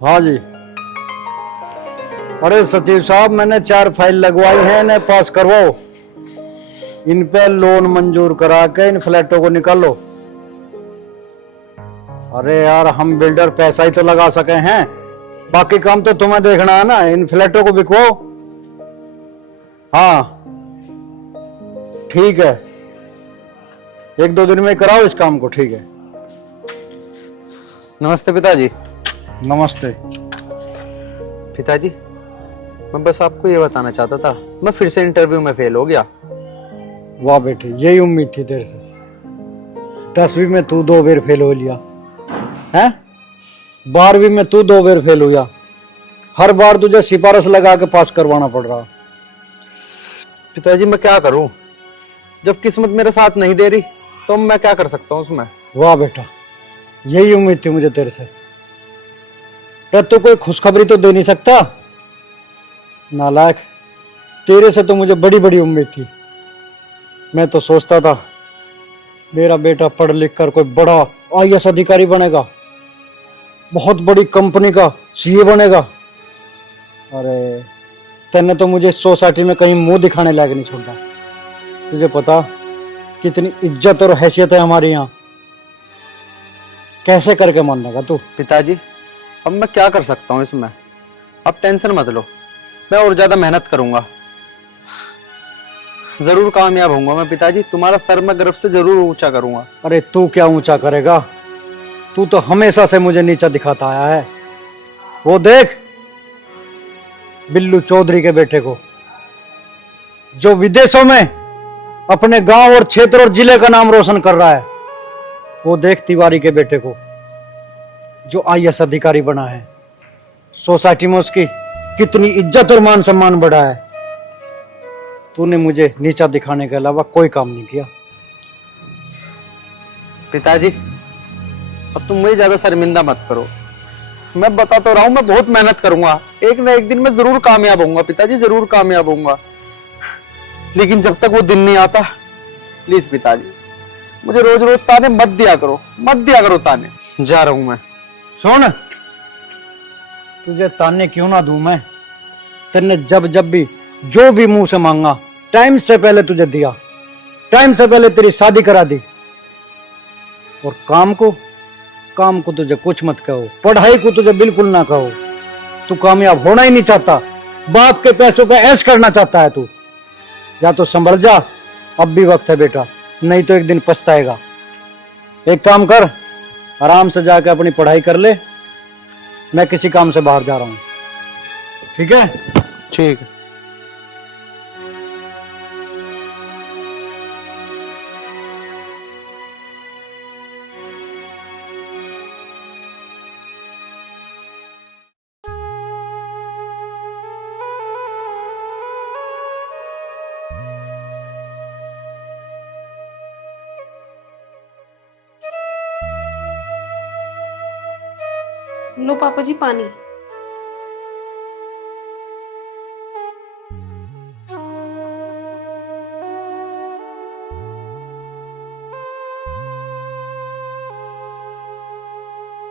हाँ जी। अरे सचिव साहब, मैंने 4 फाइल लगवाई हैं, इन्हें पास करवाओ। इन पे लोन मंजूर करा के इन फ्लैटों को निकालो। अरे यार, हम बिल्डर पैसा ही तो लगा सके हैं, बाकी काम तो तुम्हें देखना है ना। इन फ्लैटों को बिकवाओ। हाँ ठीक है, 1-2 दिन में कराओ इस काम को, ठीक है। नमस्ते पिताजी। नमस्ते। पिताजी, मैं बस आपको ये बताना चाहता था, मैं फिर से इंटरव्यू में फेल हो गया। वाह बेटे, यही उम्मीद थी तेरे से। 10वीं में तू 2 बार फेल हो लिया है, 12वीं में तू 2 बार फेल हुआ। हर बार तुझे सिफारिश लगा के पास करवाना पड़ रहा। पिताजी मैं क्या करूं, जब किस्मत मेरा साथ नहीं दे रही तो मैं क्या कर सकता हूं उसमें। वाह बेटा, यही उम्मीद थी मुझे तेरे से। क्या तू कोई खुशखबरी तो दे नहीं सकता? नालायक, तेरे से तो मुझे बड़ी बड़ी उम्मीद थी। मैं तो सोचता था मेरा बेटा पढ़ लिख कर कोई बड़ा आईएएस अधिकारी बनेगा, बहुत बड़ी कंपनी का सीए बनेगा। अरे तेने तो मुझे इस सोसाइटी में कहीं मुंह दिखाने लायक नहीं छोड़ा। तुझे पता कितनी इज्जत और हैसियत है हमारे यहाँ। कैसे करके मानेगा तू? पिताजी अब मैं क्या कर सकता हूं इसमें, अब टेंशन मत लो, मैं और ज्यादा मेहनत करूंगा, जरूर कामयाब होऊंगा मैं। पिताजी तुम्हारा सर मैं गर्व से जरूर ऊंचा करूंगा। अरे तू क्या ऊंचा करेगा, तू तो हमेशा से मुझे नीचा दिखाता आया है। वो देख बिल्लू चौधरी के बेटे को, जो विदेशों में अपने गांव और क्षेत्र और जिले का नाम रोशन कर रहा है। वो देख तिवारी के बेटे को, जो आईएएस अधिकारी बना है। सोसाइटी में उसकी कितनी इज्जत और मान सम्मान बढ़ा है। तूने मुझे नीचा दिखाने के अलावा कोई काम नहीं किया। पिताजी अब तुम मुझे ज्यादा शर्मिंदा मत करो, मैं बता तो रहा हूं मैं बहुत मेहनत करूंगा, एक ना एक दिन मैं जरूर कामयाब होऊंगा। पिताजी जरूर कामयाब होऊंगा, लेकिन जब तक वो दिन नहीं आता, प्लीज पिताजी मुझे रोज रोज ताने मत दिया करो, मत दिया करो ताने। जा रहा हूं मैं। सुन, तुझे ताने क्यों ना दूं मैं? तेने जब जब भी जो भी मुंह से मांगा, टाइम से पहले तुझे दिया, टाइम से पहले तेरी शादी करा दी। और काम को तुझे कुछ मत कहो, पढ़ाई को तुझे बिल्कुल ना कहो। तू कामयाब होना ही नहीं चाहता, बाप के पैसों पे ऐश करना चाहता है तू। या तो संभल जा, अब भी वक्त है बेटा, नहीं तो एक दिन पछताएगा। एक काम कर, आराम से जाकर अपनी पढ़ाई कर ले, मैं किसी काम से बाहर जा रहा हूं, ठीक है? ठीक है। लो पापा जी पानी।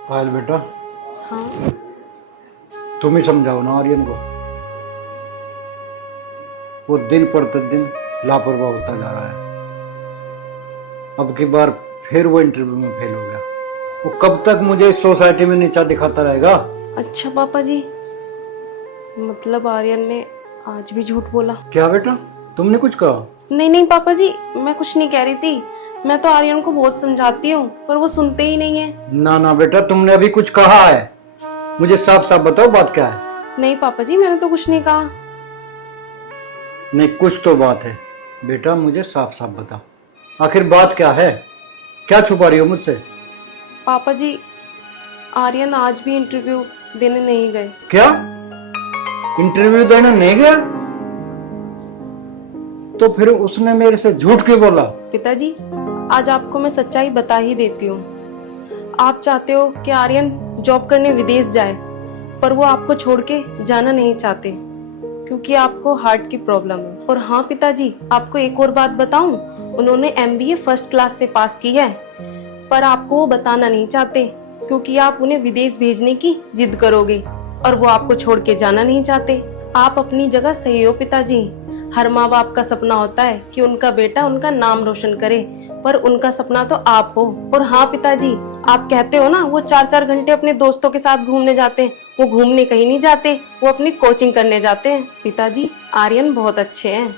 पायल बेटा, हाँ तुम ही समझाओ ना आर्यन को। वो दिन प्रतिदिन लापरवाह होता जा रहा है। अब की बार फिर वो इंटरव्यू में फेल हो गया। वो कब तक मुझे इस सोसाइटी में नीचा दिखाता रहेगा? अच्छा पापा जी, मतलब आर्यन ने आज भी झूठ बोला? क्या बेटा, तुमने कुछ कहा? नहीं नहीं पापा जी, मैं कुछ नहीं कह रही थी। मैं तो आर्यन को बहुत समझाती हूँ पर वो सुनते ही नहीं है। ना ना बेटा, तुमने अभी कुछ कहा है? मुझे साफ साफ बताओ बात क्या है। नहीं पापा जी, मैंने तो कुछ नहीं कहा। नहीं, कुछ तो बात है बेटा, मुझे साफ साफ बता, आखिर बात क्या है? क्या छुपा रही हो मुझसे? पापा जी, आर्यन आज भी इंटरव्यू देने नहीं गए। क्या, इंटरव्यू देने नहीं गया? तो फिर उसने मेरे से झूठ क्यों बोला? पिताजी, आज आपको मैं सच्चाई बता ही देती हूँ। आप चाहते हो कि आर्यन जॉब करने विदेश जाए, पर वो आपको छोड़ के जाना नहीं चाहते क्योंकि आपको हार्ट की प्रॉब्लम है। और हाँ पिताजी, आपको एक और बात बताऊं, उन्होंने MBA फर्स्ट क्लास से पास की है, पर आपको वो बताना नहीं चाहते क्योंकि आप उन्हें विदेश भेजने की जिद करोगे और वो आपको छोड़ के जाना नहीं चाहते। आप अपनी जगह सही हो पिताजी। हर माँ बाप का सपना होता है कि उनका बेटा उनका नाम रोशन करे, पर उनका सपना तो आप हो। और हाँ पिताजी, आप कहते हो ना वो 4-4 घंटे अपने दोस्तों के साथ घूमने जाते हैं, वो घूमने कहीं नहीं जाते, वो अपनी कोचिंग करने जाते हैं। पिताजी, आर्यन बहुत अच्छे हैं,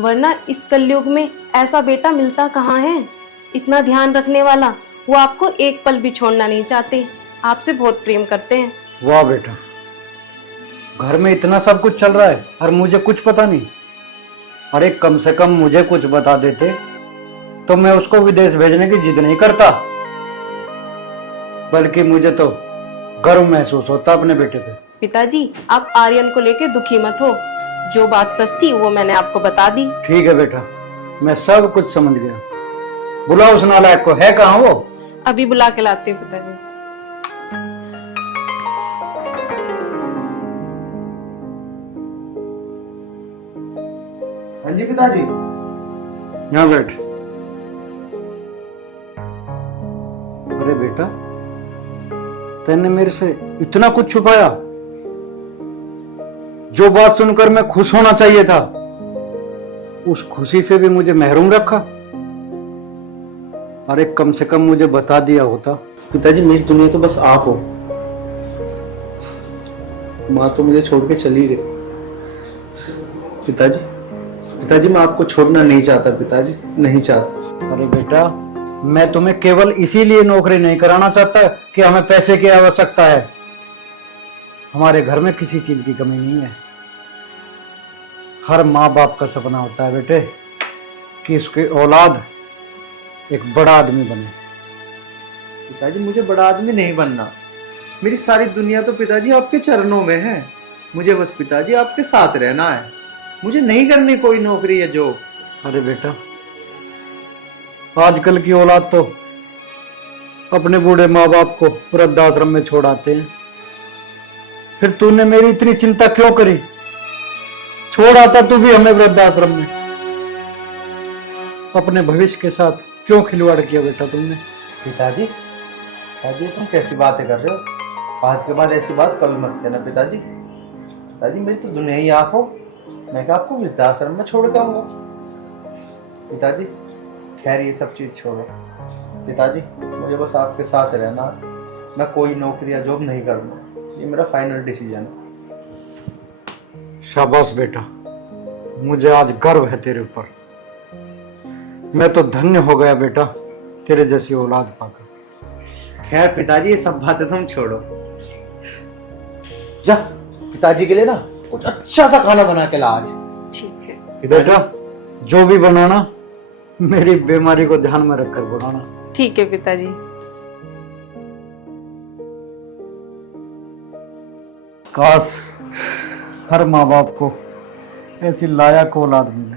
वरना इस कलयुग में ऐसा बेटा मिलता कहाँ है, इतना ध्यान रखने वाला। वो आपको एक पल भी छोड़ना नहीं चाहते, आपसे बहुत प्रेम करते हैं। वाह बेटा, घर में इतना सब कुछ चल रहा है और मुझे कुछ पता नहीं। अरे कम से कम मुझे कुछ बता देते तो मैं उसको विदेश भेजने की जिद नहीं करता, बल्कि मुझे तो गर्व महसूस होता अपने बेटे पे। पिताजी, आप आर्यन को लेके दुखी मत हो, जो बात सच थी वो मैंने आपको बता दी। ठीक है बेटा, मैं सब कुछ समझ गया। बुलाओ उस नालायक को, है कहाँ वो? अभी बुला के लाती हूँ पिताजी। हाँ जी पिताजी। यहाँ बैठ। अरे बेटा, तैने मेरे से इतना कुछ छुपाया? जो बात सुनकर मैं खुश होना चाहिए था, उस खुशी से भी मुझे महरूम रखा। अरे कम से कम मुझे बता दिया होता। पिताजी, मेरी दुनिया तो बस आप हो। माँ तो मुझे छोड़ के चली गई। पिताजी, पिताजी मैं आपको छोड़ना नहीं चाहता पिताजी, नहीं चाहता। अरे बेटा, मैं तुम्हें केवल इसीलिए नौकरी नहीं कराना चाहता कि हमें पैसे की आवश्यकता है। हमारे घर में किसी चीज की कमी नहीं है। हर माँ बाप का सपना होता है बेटे कि उसकी औलाद एक बड़ा आदमी बने। पिताजी, मुझे बड़ा आदमी नहीं बनना। मेरी सारी दुनिया तो पिताजी आपके चरणों में है। मुझे बस पिताजी आपके साथ रहना है। मुझे नहीं करनी कोई नौकरी या जॉब। अरे बेटा, आजकल की औलाद तो अपने बूढ़े माँ बाप को वृद्धाश्रम में छोड़ आते हैं। फिर तूने मेरी इतनी चिंता क्यों करी? छोड़ आता तू भी हमें वृद्धाश्रम में। अपने भविष्य के साथ क्यों खिलवाड़ किया बेटा तुमने? पिताजी, पिताजी तुम कैसी बातें कर रहे हो? आज के बाद ऐसी बात कभी मत कहना पिताजी। पिताजी, मेरी तो दुनिया ही आप हो। मैं क्या आपको वृद्धाश्रम में छोड़ के आऊंगा? पिताजी खैर ये सब चीज छोड़ो। पिताजी, मुझे बस आपके साथ रहना। मैं कोई नौकरी या जॉब नहीं करूंगा, ये मेरा फाइनल डिसीजन है। शाबाश बेटा, मुझे आज गर्व है तेरे ऊपर। मैं तो धन्य हो गया बेटा तेरे जैसी औलाद पाकर। खैर पिताजी, ये सब बातें तुम छोड़ो। जा पिताजी के लिए ना कुछ अच्छा सा खाना बना के ला आज। ठीक है बेटा, जो भी बनाना मेरी बीमारी को ध्यान में रखकर बनाना। ठीक है पिताजी। काश हर माँ बाप को ऐसी लायक औलाद मिले।